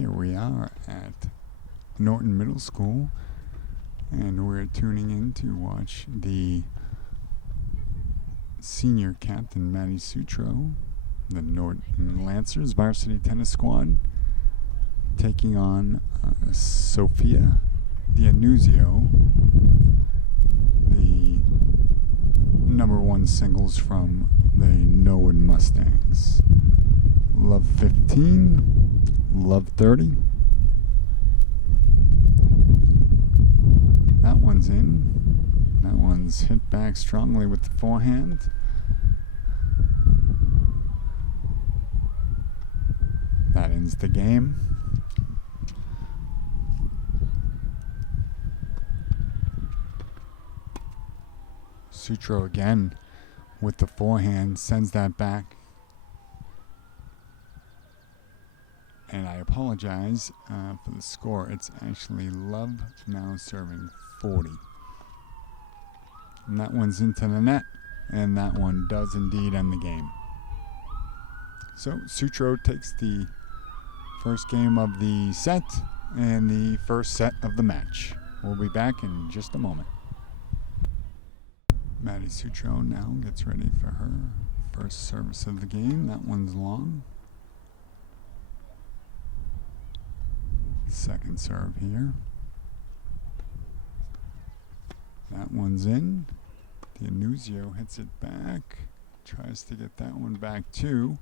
Here we are at Norton Middle School, and we're tuning in to watch the senior captain, Maddie Sutro, the Norton Lancers varsity tennis squad, taking on Sophia Dionuzio, the #1 singles from the Norwood Mustangs. Love 15, love 30. That one's in. That one's hit back strongly with the forehand. That ends the game. Sutro again with the forehand, sends that back. And I apologize for the score. It's actually Love now serving 40. And that one's into the net, and that one does indeed end the game. So Sutro takes the first game of the set and the first set of the match. We'll be back in just a moment. Maddie Sutro now gets ready for her first service of the game. That one's long. Second serve here. That one's in. Dionuzio hits it back. Tries to get that one back too.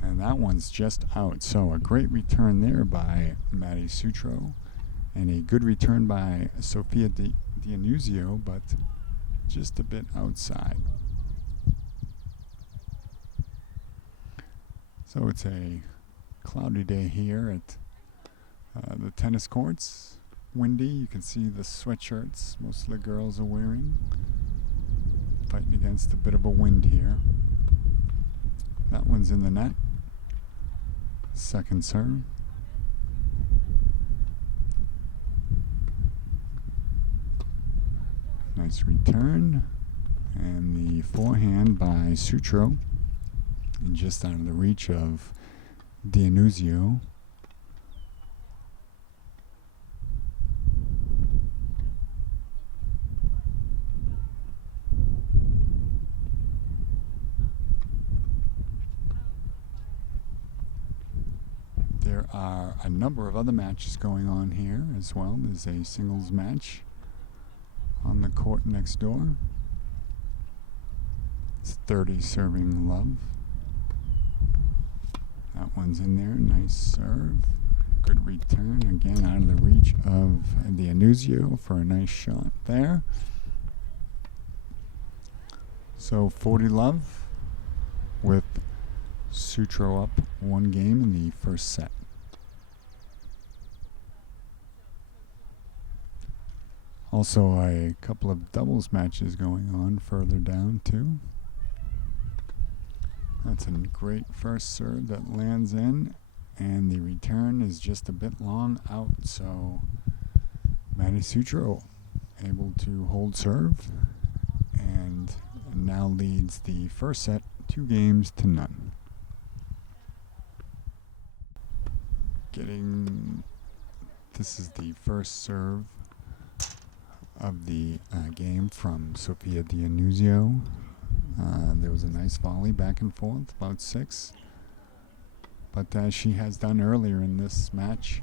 And that one's just out. So a great return there by Maddie Sutro. And a good return by Sophia Dionuzio, but just a bit outside. So it's a cloudy day here at the tennis courts. Windy. You can see the sweatshirts most of the girls are wearing. Fighting against a bit of a wind here. That one's in the net. Second serve. Nice return. And the forehand by Sutro. And just out of the reach of Dionuzio. There are a number of other matches going on here as well. There's a singles match on the court next door. It's 30 serving Love. That one's in there. Nice serve. Good return. Again, out of the reach of Dionuzio for a nice shot there. So 40 Love with Sutro up one game in the first set. Also a couple of doubles matches going on further down too. That's a great first serve that lands in, and the return is just a bit long out, so Maddie Sutro able to hold serve and now leads the first set 2-0. This is the first serve of the game from Sophia Dionuzio. There was a nice volley back and forth, about 6. But as she has done earlier in this match,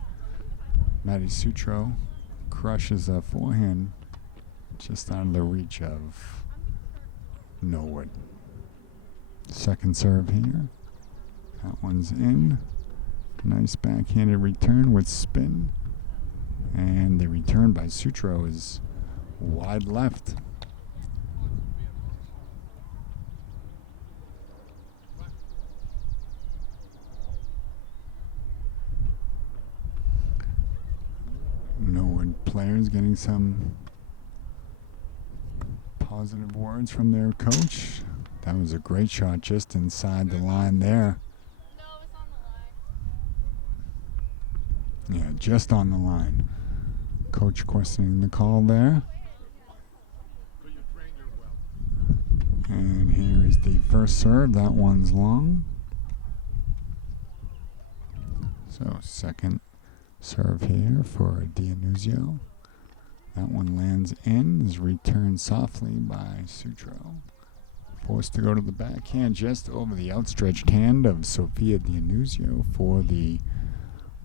Maddie Sutro crushes a forehand just out of the reach of Norwood. Second serve here. That one's in. Nice backhanded return with spin. And the return by Sutro is wide left. Norwood players getting some positive words from their coach. That was a great shot just inside the line there. No, it's on the line. Yeah, just on the line. Coach questioning the call there. And here is the first serve. That one's long. So second serve here for Dionuzio. That one lands in, is returned softly by Sutro. Forced to go to the backhand just over the outstretched hand of Sofia Dionuzio for the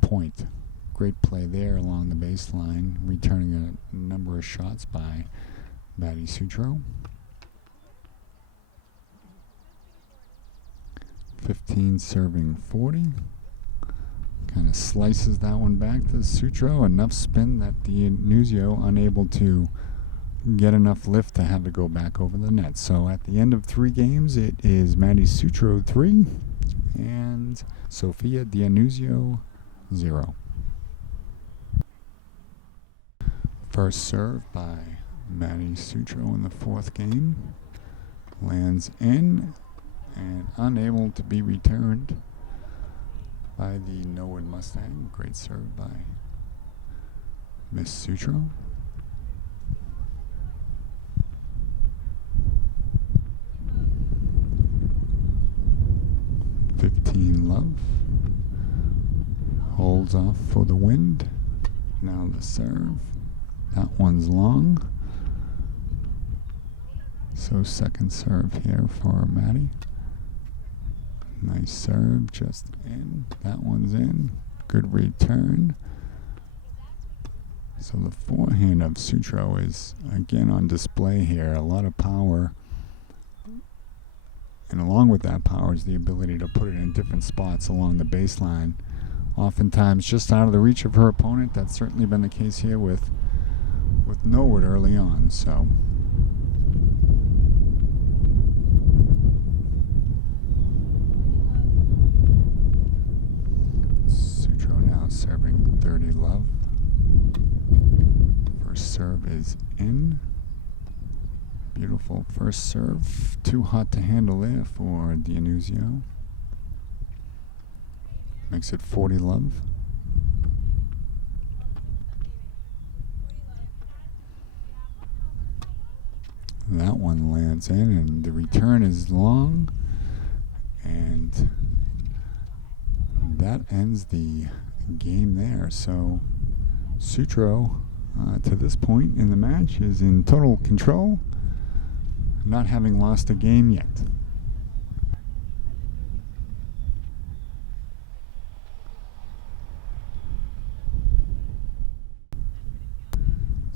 point. Great play there along the baseline, returning a number of shots by Maddie Sutro. 15 serving 40. Kind of slices that one back to Sutro. Enough spin that Dionuzio unable to get enough lift to have to go back over the net. So at the end of 3 games, it is Maddie Sutro 3 and Sofia Dionuzio 0. First serve by Maddie Sutro in the 4th game. Lands in and unable to be returned by the Norwood Mustang. Great serve by Miss Sutro. Love holds off for the wind. Now the serve. That one's long. So second serve here for Maddie. Nice serve, just in. That one's in. Good return. So the forehand of Sutro is again on display here. A lot of power. And along with that power is the ability to put it in different spots along the baseline. Oftentimes just out of the reach of her opponent. That's certainly been the case here with Norwood early on. So Sutro now serving 30 love. First serve is in. Beautiful first serve. Too hot to handle there for Dionuzio. Makes it 40 love. That one lands in, and the return is long. And that ends the game there. So Sutro, to this point in the match, is in total control, not having lost a game yet.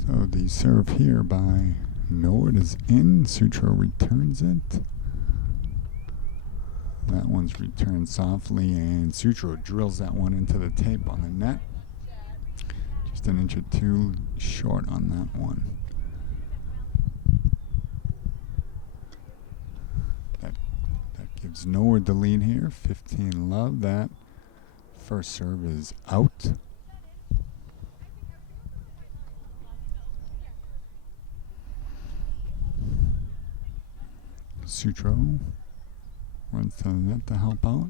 So the serve here by Norwood is in. Sutro returns it. That one's returned softly, and Sutro drills that one into the tape on the net. Just an inch or two short on that one. That gives Norwood the lead here. 15 love. That first serve is out. Sutro runs to the net to help out.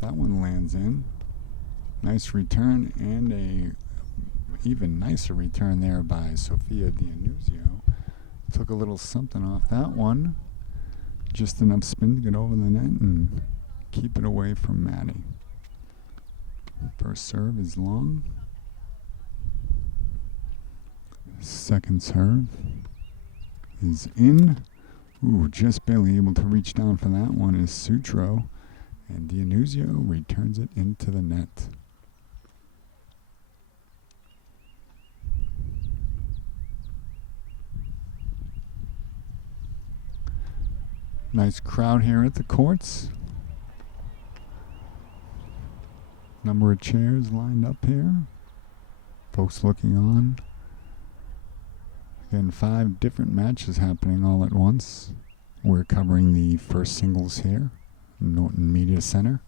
That one lands in. Nice return, and a even nicer return there by Sofia Dionuzio. Took a little something off that one. Just enough spin to get over the net and keep it away from Maddie. First serve is long. Second serve is in. Ooh, just barely able to reach down for that one is Sutro. And Dionuzio returns it into the net. Nice crowd here at the courts. Number of chairs lined up here. Folks looking on. Again, 5 different matches happening all at once. We're covering the first singles here, Norton Media Center.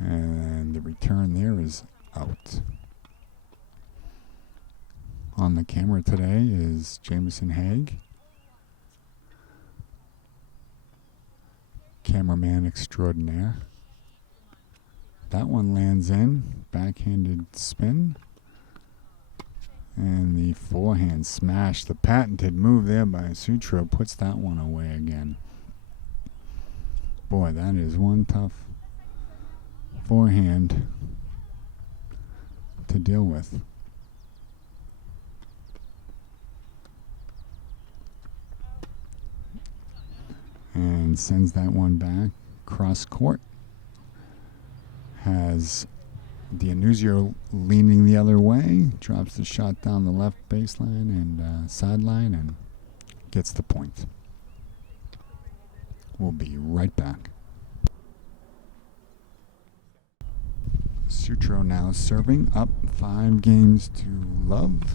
And the return there is out. On the camera today is Jameson Haig, cameraman extraordinaire. That one lands in, backhanded spin. And the forehand smash, the patented move there by Sutro, puts that one away again. Boy, that is one tough forehand to deal with. And sends that one back. Cross court. Has Dionusio leaning the other way. Drops the shot down the left baseline and sideline and gets the point. We'll be right back. Sutro now serving up 5 games to love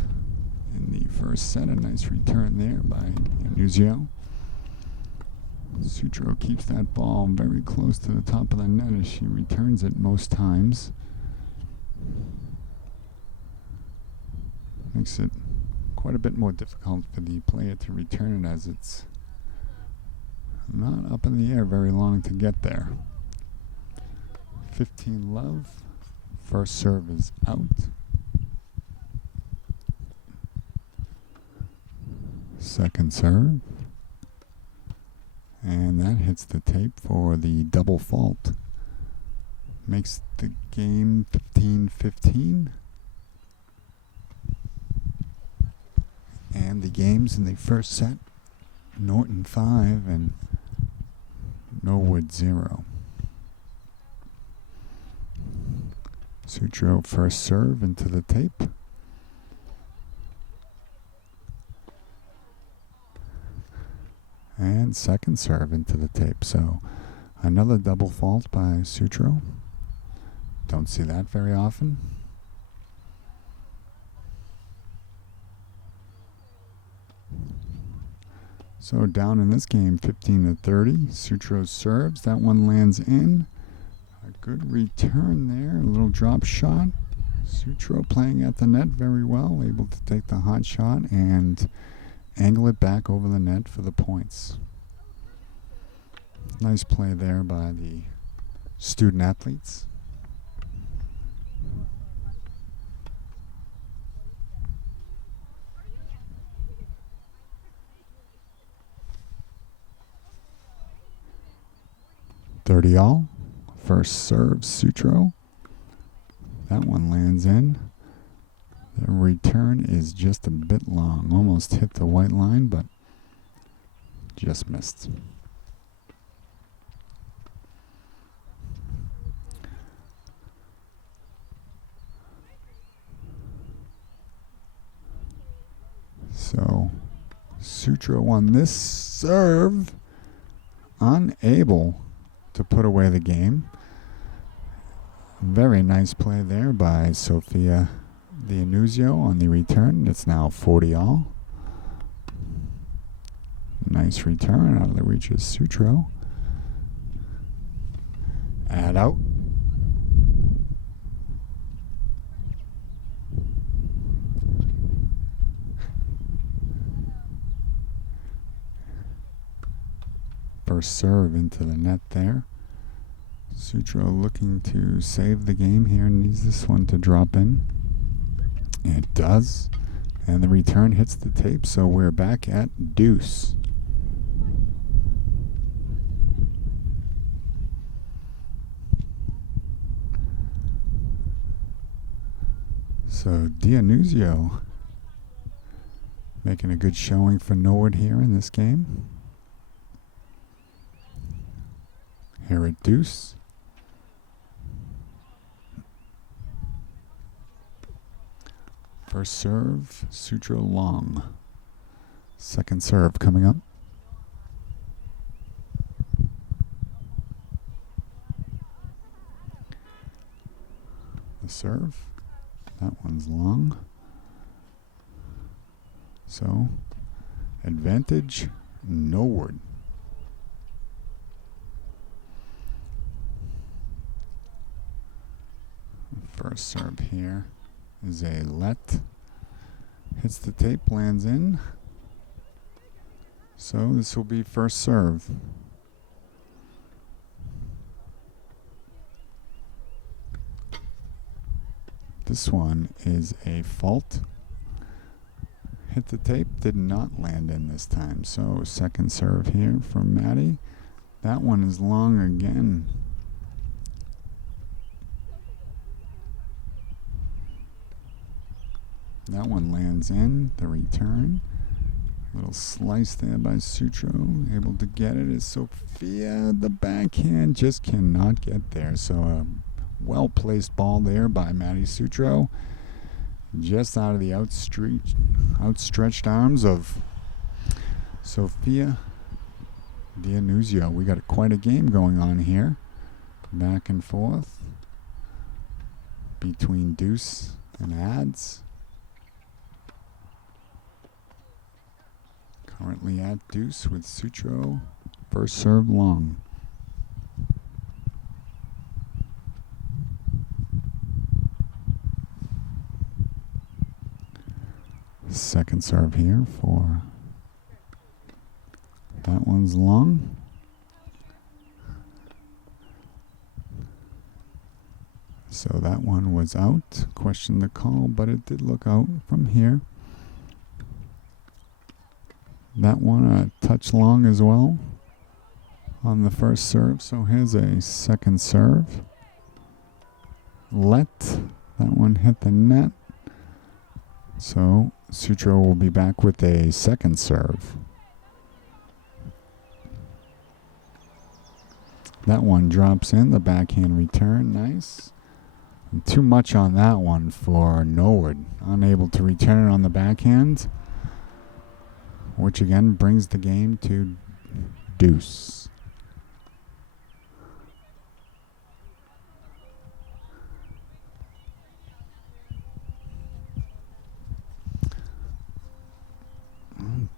in the first set. A nice return there by Dionusio. Sutro keeps that ball very close to the top of the net as she returns it most times. Makes it quite a bit more difficult for the player to return it as it's not up in the air very long to get there. 15 love. First serve is out. Second serve. And that hits the tape for the double fault. Makes the game 15-15. And the games in the first set, Norton 5 and Norwood 0. Sutro first serve into the tape. And second serve into the tape. So another double fault by Sutro. Don't see that very often. So down in this game, 15-30. Sutro serves. That one lands in. A good return there. A little drop shot. Sutro playing at the net very well. Able to take the hot shot and angle it back over the net for the points. Nice play there by the student athletes. All. First serve, Sutro. That one lands in. The return is just a bit long. Almost hit the white line, but just missed. So, Sutro on this serve, unable to put away the game. Very nice play there by Sophia Dionusio on the return. It's now 40-all. Nice return out of the reach of Sutro. Add out. First serve into the net there. Sutro looking to save the game here. Needs this one to drop in. It does. And the return hits the tape, so we're back at deuce. So Dionusio making a good showing for Norwood here in this game. Here at deuce. First serve, Sutro long. Second serve coming up. The serve. That one's long. So, advantage, Norwood. First serve here is a let. Hits the tape, lands in. So this will be first serve. This one is a fault. Hit the tape, did not land in this time. So second serve here from Maddie. That one is long again. That one lands in. The return. Little slice there by Sutro. Able to get it is Sophia. The backhand just cannot get there. So a well-placed ball there by Maddie Sutro. Just out of the outstretched arms of Sophia Dianuzio. We got quite a game going on here. Back and forth between deuce and adds. Currently at deuce with Sutro. First serve long. Second serve here for that one's long. So that one was out. Question the call, but it did look out from here. That one a touch long as well on the first serve. So here's a second serve. That one hit the net. So Sutro will be back with a second serve. That one drops in, the backhand return, nice. And too much on that one for Norwood. Unable to return it on the backhand, which again brings the game to deuce.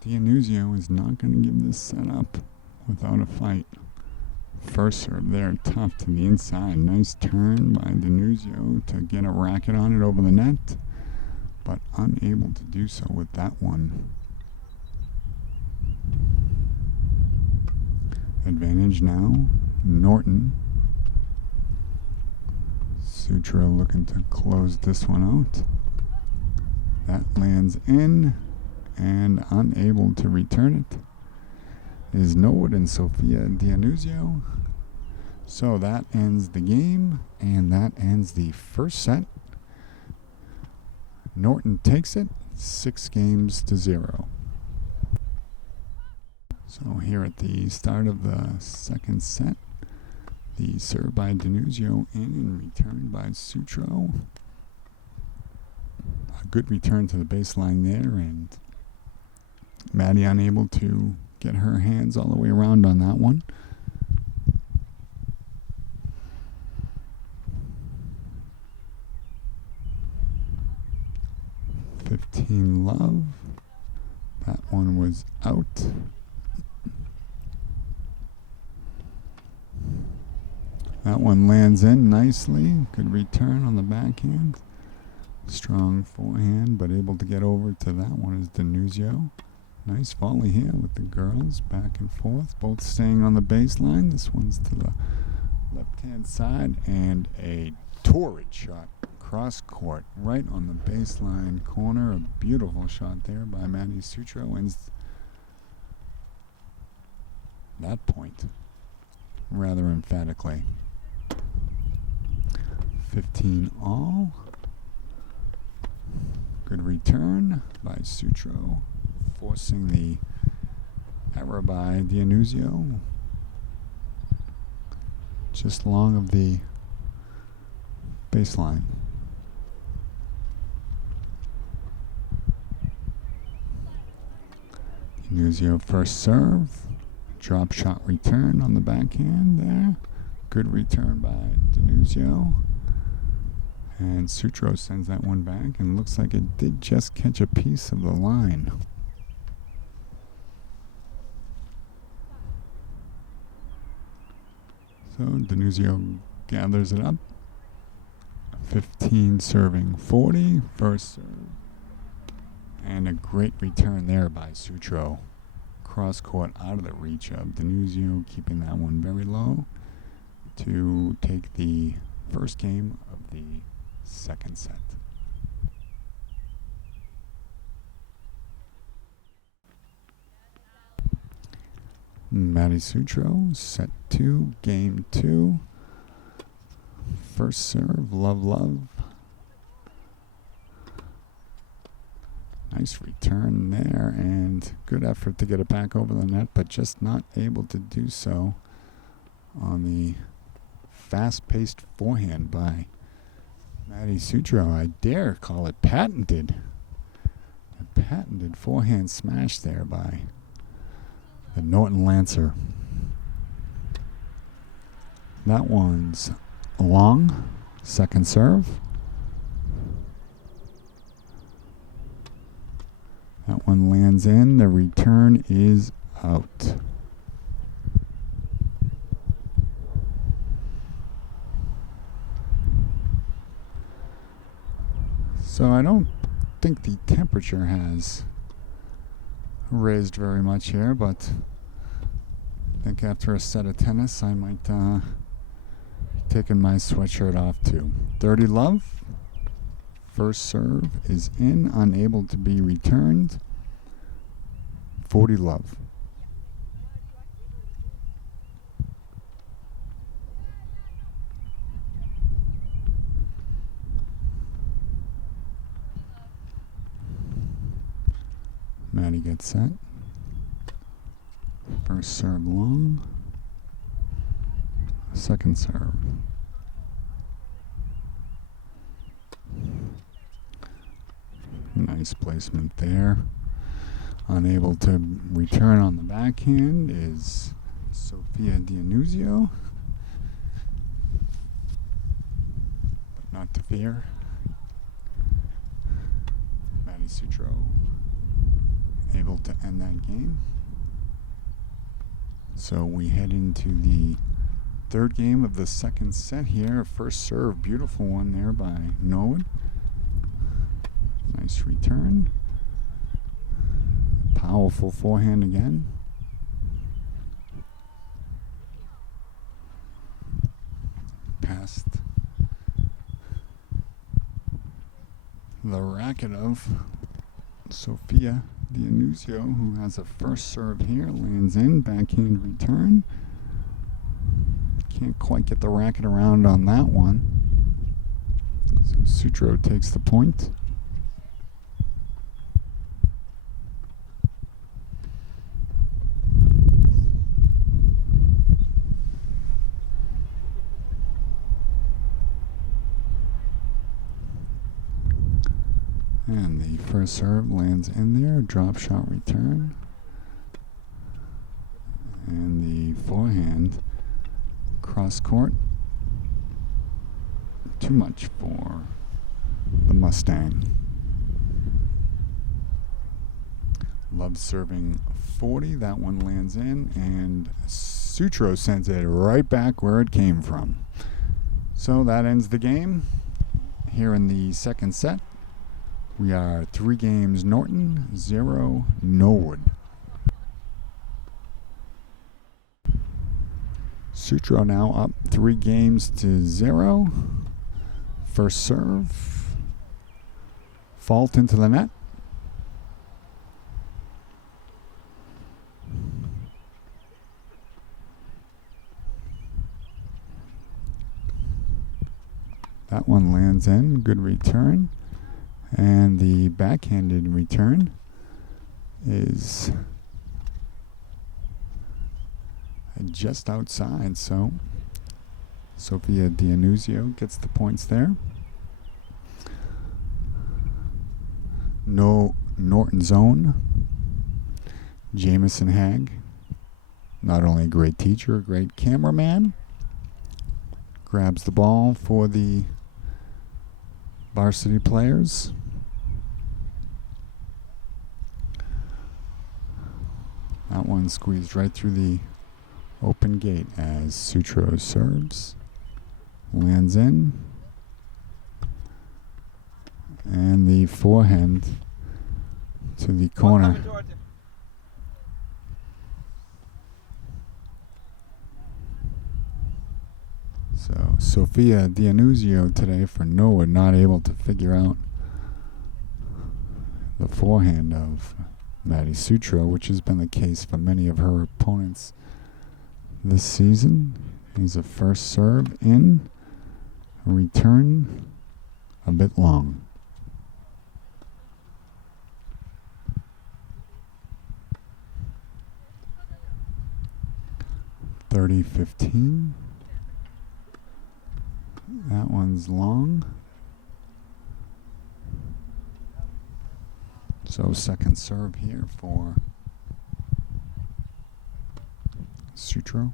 Dianuzio is not going to give this set up without a fight. First serve there, tough to the inside. Nice turn by Dianuzio to get a racket on it over the net, but unable to do so with that one. Advantage now, Norton. Sutro looking to close this one out. That lands in, and unable to return it is Norwood and Sophia Dianuzio. So that ends the game, and that ends the first set. Norton takes it 6-0. So here at the start of the second set, the serve by Dianuzio in and return by Sutro. A good return to the baseline there, and Maddie unable to get her hands all the way around on that one. Love. That one was out. That one lands in nicely. Good return on the backhand. Strong forehand, but able to get over to that one is Dianuzio. Nice volley here with the girls, back and forth, both staying on the baseline. This one's to the left-hand side, and a torrid shot cross court right on the baseline corner. A beautiful shot there by Maddie Sutro, ends that point rather emphatically. 15 all. Good return by Sutro, forcing the error by Dianuzio. Just long of the baseline. Dianuzio first serve. Drop shot return on the backhand there. Good return by Dianuzio. And Sutro sends that one back, and looks like it did just catch a piece of the line. So Dianuzio gathers it up. 15 serving 40. First serve. And a great return there by Sutro. Cross court out of the reach of Dianuzio, keeping that one very low to take the first game of the second set. Maddie Sutro, set 2, game 2. First serve, love. Nice return there, and good effort to get it back over the net, but just not able to do so on the fast-paced forehand by Maddie Sutro. I dare call it patented. A patented forehand smash there by the Norton Lancer. That one's long. Second serve. That one lands in. The return is out. So I don't think the temperature has raised very much here, but I think after a set of tennis I might taking my sweatshirt off too. 30 love. First serve is in, unable to be returned. 40 love. Maddie gets set. First serve long. Second serve. Nice placement there. Unable to return on the backhand is Sophia Dionuzio. But not to fear. Maddie Sutro able to end that game. So we head into the third game of the second set here. First serve, beautiful one there by Norwood. Nice return. Powerful forehand again. Past the racket of Sophia Dionuzio, who has a first serve here, lands in, backhand return. Can't quite get the racket around on that one. So Sutro takes the point. And the first serve lands in there, drop shot return. And the forehand cross court. Too much for the Mustang. Love serving 40. That one lands in, and Sutro sends it right back where it came from. So that ends the game. Here in the second set, we are 3 games Norton, 0 Norwood. Sutro now up 3 games to 0. First serve. Fault into the net. That one lands in. Good return. And the backhanded return is just outside, so Sophia Dionuzio gets the points there. No Norton's own Jamison Hag, not only a great teacher, a great cameraman, grabs the ball for the Varsity players. That one squeezed right through the open gate as Sutro serves. Lands in. And the forehand to the corner. So Sophia Dionuzio today for Norwood, not able to figure out the forehand of Maddie Sutro, which has been the case for many of her opponents this season. He's a first serve in, a return a bit long. .30-15. That one's long. So second serve here for Sutro.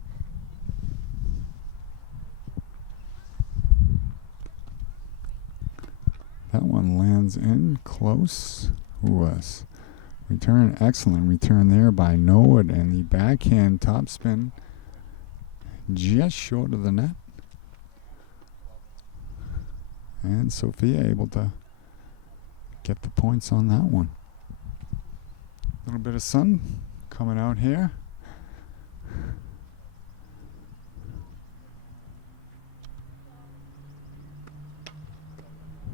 That one lands in close. Was return, excellent return there by Norwood, and the backhand topspin just short of the net. And Sophia able to get the points on that one. A little bit of sun coming out here.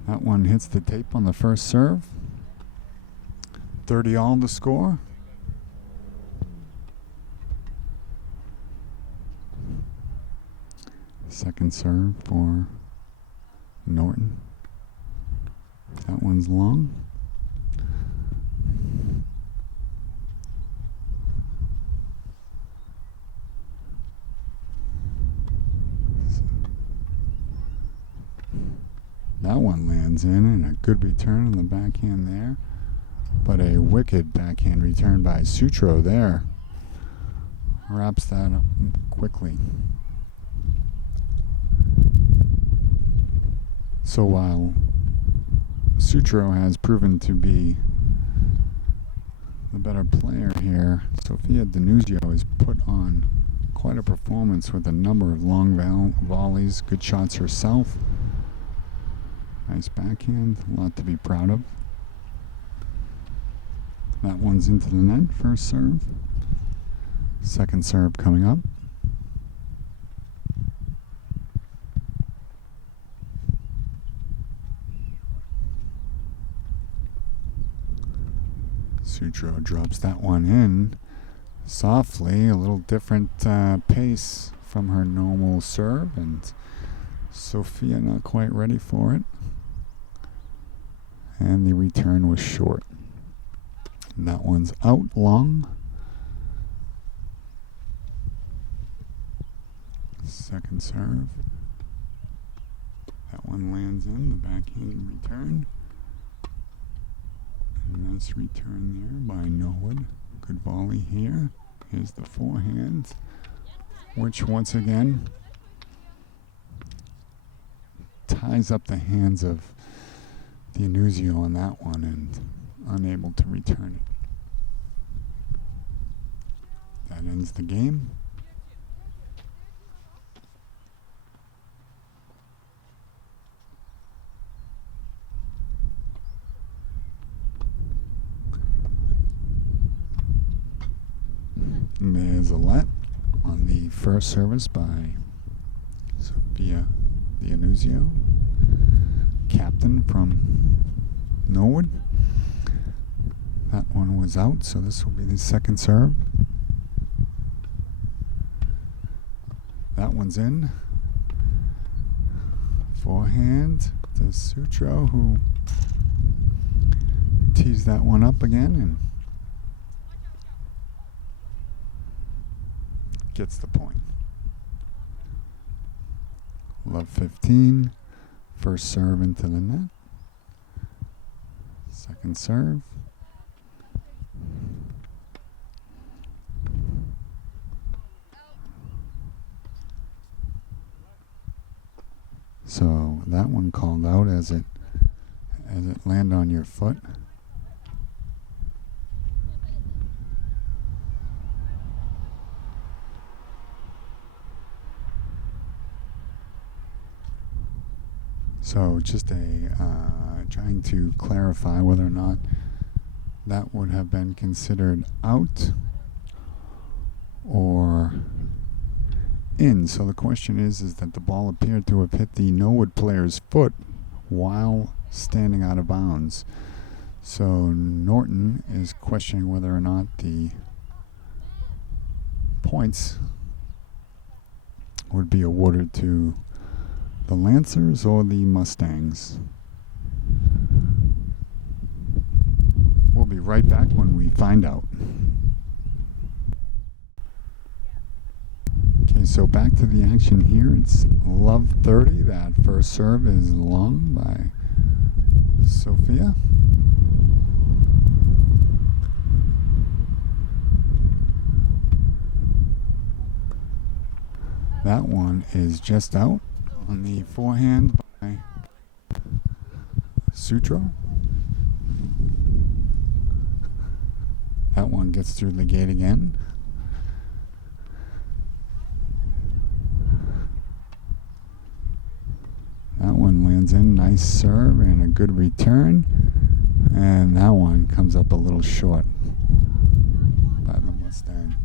That one hits the tape on the first serve. 30 all to score. Second serve for Norton. That one's long. That one lands in, and a good return on the backhand there. But a wicked backhand return by Sutro there. Wraps that up quickly. So while Sutro has proven to be the better player here, Sophia Denuzio has put on quite a performance with a number of long volleys, good shots herself. Nice backhand, a lot to be proud of. That one's into the net, first serve. Second serve coming up. Sutro drops that one in softly, a little different pace from her normal serve, and Sophia not quite ready for it. And the return was short. And that one's out long. Second serve. That one lands in, the backhand return. And nice return there by Norwood. Good volley here. Here's the forehand, which once again ties up the hands of Dionusio on that one and unable to return it. That ends the game. And there's a let on the first service by Sophia Dionusio, captain from Norwood. That one was out, so this will be the second serve. That one's in. Forehand to Sutro, who tees that one up again and gets the point. Love 15. First serve into the net. Second serve. So that one called out as it landed on your foot. So just trying to clarify whether or not that would have been considered out or in. So the question is that the ball appeared to have hit the Norwood player's foot while standing out of bounds. So Norton is questioning whether or not the points would be awarded to the Lancers or the Mustangs. We'll be right back when we find out. Okay, so back to the action here. It's love 30. That first serve is long by Sophia. That one is just out on the forehand by Sutro. That one gets through the gate again. That one lands in. Nice serve and a good return. And that one comes up a little short by the Mustang.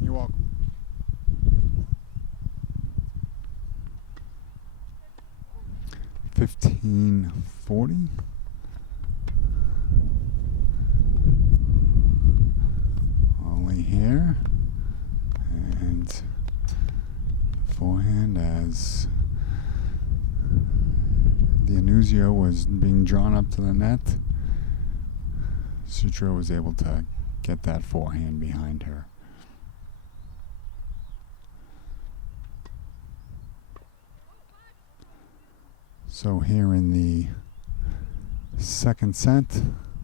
You're welcome. $15.40. Ollie here. And forehand as the Anuzio was being drawn up to the net. Sutro was able to get that forehand behind her. So here in the second set,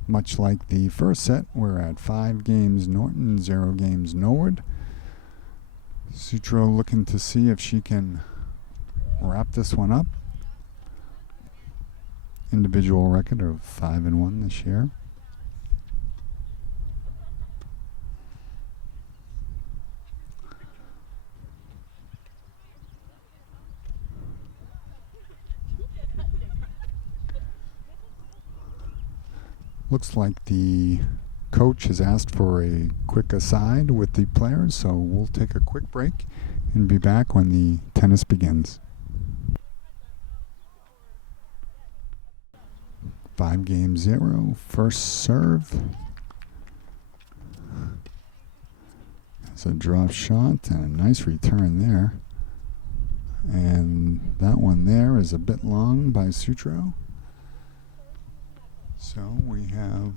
much like the first set, we're at 5 games Norton, 0 games Norwood. Sutro looking to see if she can wrap this one up. Individual record of 5-1 this year. Looks like the coach has asked for a quick aside with the players, so we'll take a quick break and be back when the tennis begins. 5-0, first serve. It's a drop shot and a nice return there. And that one there is a bit long by Sutro. So we have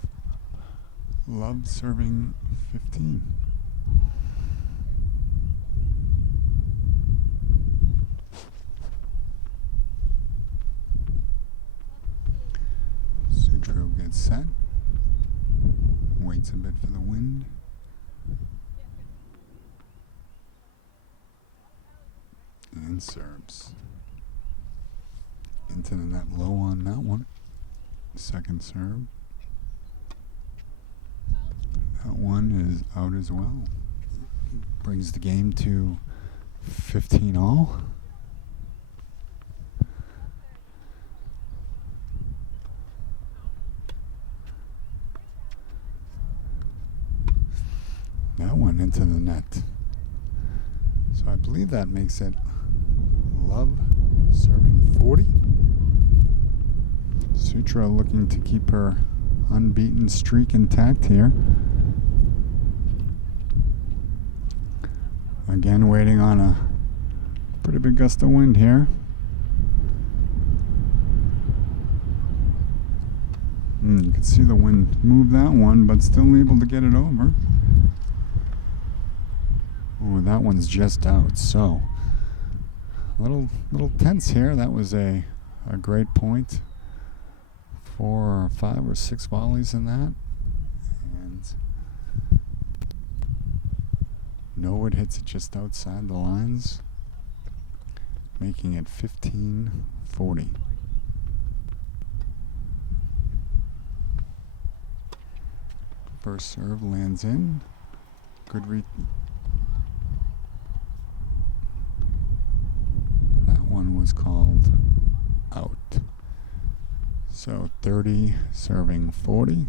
Love serving 15. Sutro gets set. Waits a bit for the wind. And serves. Into the net low on that one. Second serve. That one is out as well. Brings the game to 15 all. That one into the net. So I believe that makes it Love serving 40. Sutro looking to keep her unbeaten streak intact here. Again, waiting on a pretty big gust of wind here. You can see the wind move that one, but still able to get it over. Oh, that one's just out. So, little tense here. That was a great point. 4 or 5 or 6 volleys in that. And Norwood hits it just outside the lines, making it 15-40. First serve lands in. Good that one was called out. So 30 serving 40.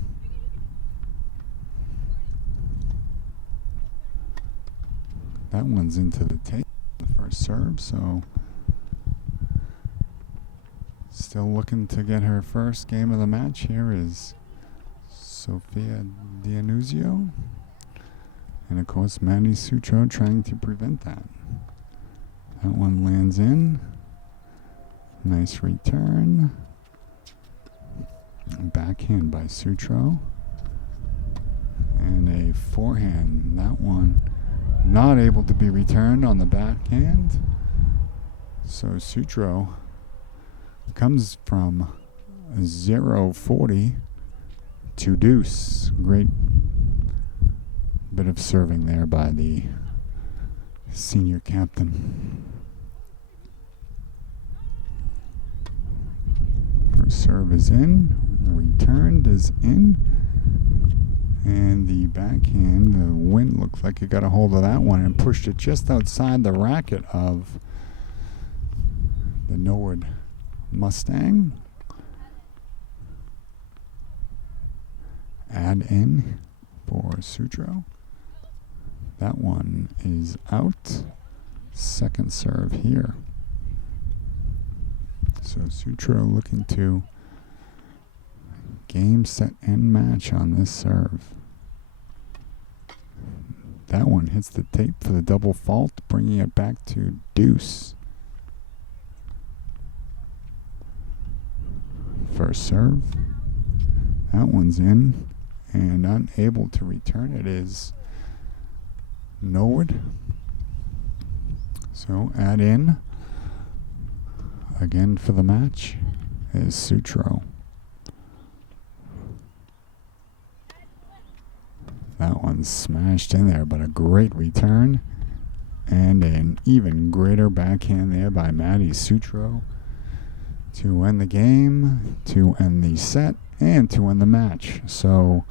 That one's into the tape, the first serve, so still looking to get her first game of the match. Here is Sophia D'Annunzio. And of course, Maddie Sutro trying to prevent that. That one lands in. Nice return. Backhand by Sutro. And a forehand. That one not able to be returned on the backhand. So Sutro comes from 0-40 to deuce. Great bit of serving there by the senior captain. First serve is in, returned is in, and the backhand, the wind looks like it got a hold of that one and pushed it just outside the racket of the Norwood Mustang. Add in for Sutro. That one is out. Second serve here. So Sutro looking to game, set, and match on this serve. That one hits the tape for the double fault, bringing it back to deuce. First serve. That one's in and unable to return it is Norwood. So add in again for the match is Sutro. That one's smashed in there, but a great return and an even greater backhand there by Maddie Sutro to end the game, to end the set, and to end the match. So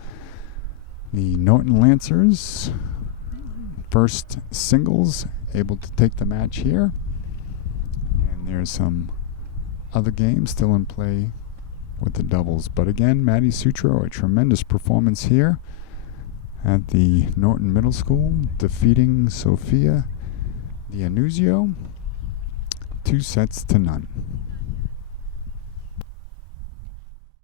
the Norton Lancers, first singles, able to take the match here. And there's some other games still in play with the doubles. But again, Maddie Sutro, a tremendous performance here at the Norton Middle School, defeating Sophia Dionusio 2-0.